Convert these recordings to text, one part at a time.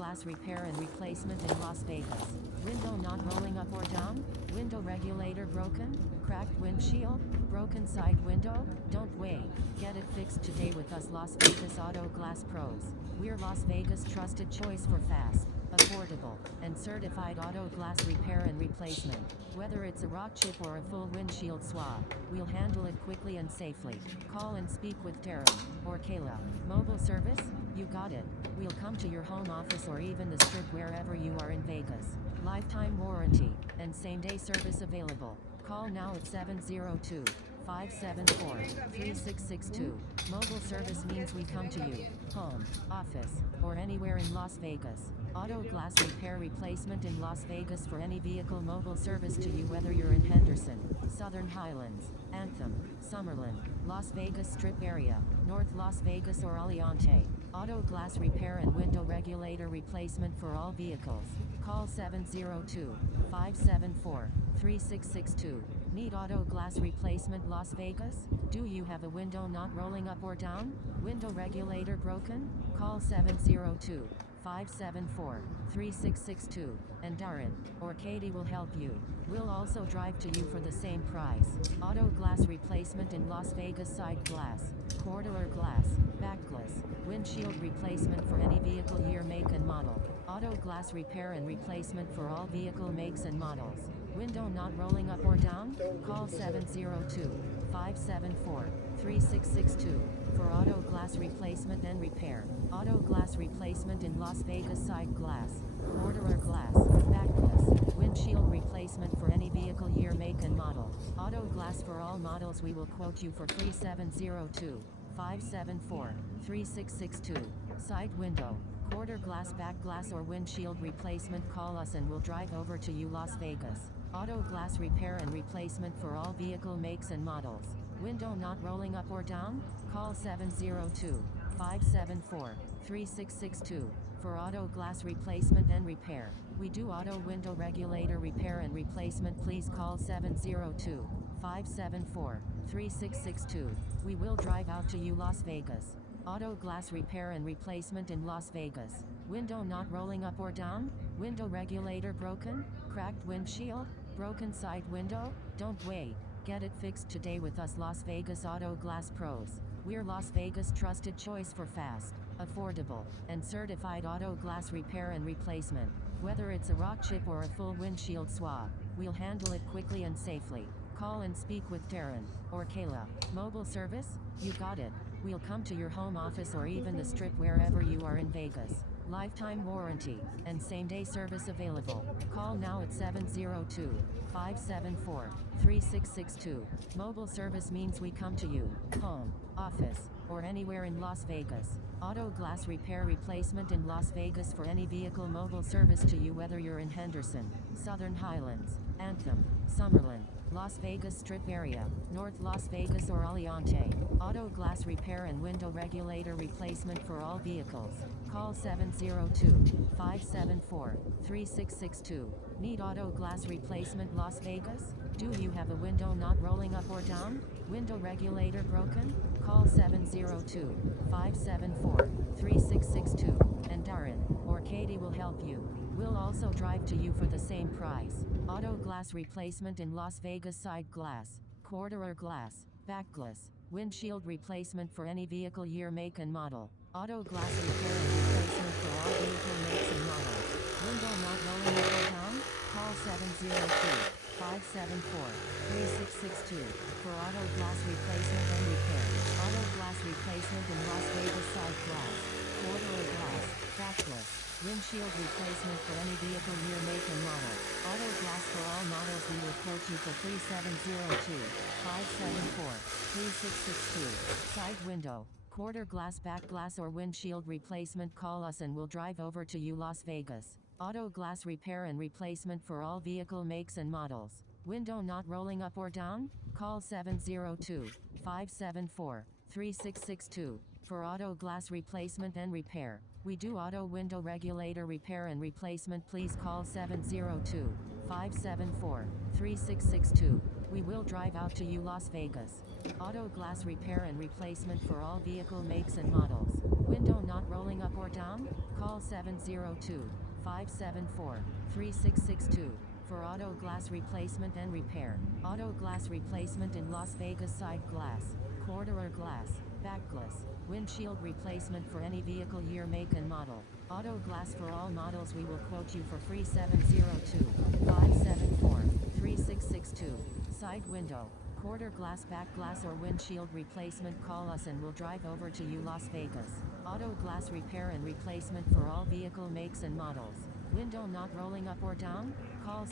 Glass Repair and Replacement in Las Vegas. Window not rolling up or down? Window regulator broken? Cracked windshield? Broken side window? Don't wait. Get it fixed today with us, Las Vegas Auto Glass Pros. We're Las Vegas' trusted choice for fast, affordable, and certified auto glass repair and replacement. Whether it's a rock chip or a full windshield swap, we'll handle it quickly and safely. Call and speak with Darrin or Kayla. Mobile service? You got it. We'll come to your home office or even the strip wherever you are in Vegas. Lifetime warranty and same-day service available. Call now at 702-574-3662. Mobile service means we come to you, home, office, or anywhere in Las Vegas. Auto Glass Repair Replacement in Las Vegas for any vehicle. Mobile service to you whether you're in Henderson, Southern Highlands, Anthem, Summerlin, Las Vegas Strip area, North Las Vegas or Aliante. Auto Glass Repair and Window Regulator Replacement for all vehicles. Call 702-574-3662. Need auto glass replacement, Las Vegas? Do you have a window not rolling up or down? Window regulator broken? Call 702-574-3662, and Darrin or Kaytie will help you. We'll also drive to you for the same price. Auto glass replacement in Las Vegas. Side glass, quarter glass, back glass, windshield replacement for any vehicle, year, make and model. Auto glass repair and replacement for all vehicle makes and models. Window not rolling up or down? Call 702-574-3662 for auto glass replacement and repair. Auto glass replacement in Las Vegas. Side glass, quarter glass, back glass, windshield replacement for any vehicle, year, make and model. Auto glass for all models. We will quote you for free. 702-574-3662. Side window, quarter glass, back glass or windshield replacement. Call us and we'll drive over to you, Las Vegas. Auto glass repair and replacement for all vehicle makes and models. Window not rolling up or down? Call 702-574-3662 for auto glass replacement and repair. We do auto window regulator repair and replacement. Please call 702-574-3662. We will drive out to you, Las Vegas. Auto glass repair and replacement in Las Vegas. Window not rolling up or down? Window regulator broken? Cracked windshield? Broken side window? Don't wait. Get it fixed today with us, Las Vegas Auto Glass Pros. We're Las Vegas' trusted choice for fast, affordable, and certified auto glass repair and replacement. Whether it's a rock chip or a full windshield swap, we'll handle it quickly and safely. Call and speak with Darrin or Kayla. Mobile service? You got it. We'll come to your home office or even the strip wherever you are in Vegas. Lifetime warranty and same-day service available. Call now at 702-574-3662. Mobile service means we come to you, home, office, or anywhere in Las Vegas. Auto glass repair replacement in Las Vegas for any vehicle. Mobile service to you whether you're in Henderson, Southern Highlands, Anthem, Summerlin, Las Vegas Strip area, North Las Vegas or Aliante. Auto glass repair and window regulator replacement for all vehicles. Call 702-574-3662. Need auto glass replacement, Las Vegas? Do you have a window not rolling up or down? Window regulator broken? Call 702-574-3662, and Darrin or Kaytie will help you. We'll also drive to you for the same price. Auto glass replacement in Las Vegas. Side glass, quarter glass, back glass, windshield replacement for any vehicle, year, make and model. Auto glass repair and replacement for all vehicle makes and models. Window not rolling up or down? Call 702-574-3662 for auto glass replacement and repair. Auto glass replacement in Las Vegas. Side glass, quarter glass, back glass, windshield replacement for any vehicle, year, make and model. Auto glass for all models. We will quote you for free. 702-574-3662. Side window, quarter glass, back glass or windshield replacement. Call us and we'll drive over to you, Las Vegas. Auto glass repair and replacement for all vehicle makes and models. Window not rolling up or down? Call 702-574-3662 for auto glass replacement and repair. We do auto window regulator repair and replacement. Please call 702-574-3662. We will drive out to you, Las Vegas. Auto glass repair and replacement for all vehicle makes and models. Window not rolling up or down? Call 702-574-3662 for auto glass replacement and repair. Auto glass replacement in Las Vegas: side glass, quarter glass, back glass, windshield replacement for any vehicle, year, make and model. Auto Glass for all models. We will quote you for free. 702-574-3662. Side window, quarter glass, back glass or windshield replacement. Call us and we'll drive over to you, Las Vegas. Auto Glass repair and replacement for all vehicle makes and models. Window not rolling up or down? Call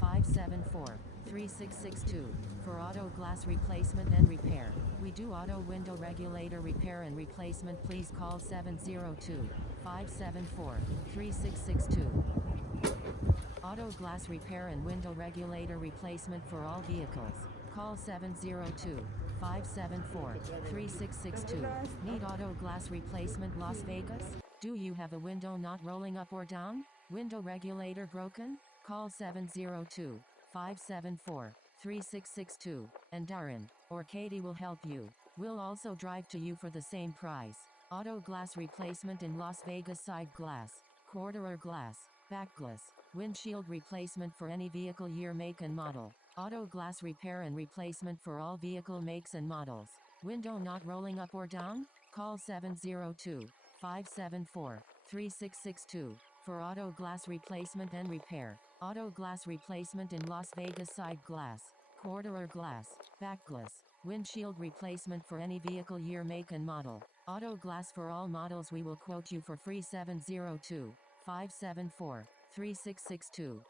702-574-3662 for auto glass replacement and repair. We do auto window regulator repair and replacement. Please call 702-574-3662. Auto glass repair and window regulator replacement for all vehicles. Call 702-574-3662. Need auto glass replacement, Las Vegas? Do you have a window not rolling up or down? Window regulator broken? Call 702-574-3662, and Darrin or Kaytie will help you. We'll also drive to you for the same price. Auto glass replacement in Las Vegas: side glass, quarter glass, back glass, windshield replacement for any vehicle, year, make and model. Auto glass repair and replacement for all vehicle makes and models. Window not rolling up or down? Call 702-574-3662 for auto glass replacement and repair. Auto glass replacement in Las Vegas: side glass, quarter glass, back glass, windshield replacement for any vehicle, year, make and model. Auto Glass for all models. We will quote you for free. 702-574-3662.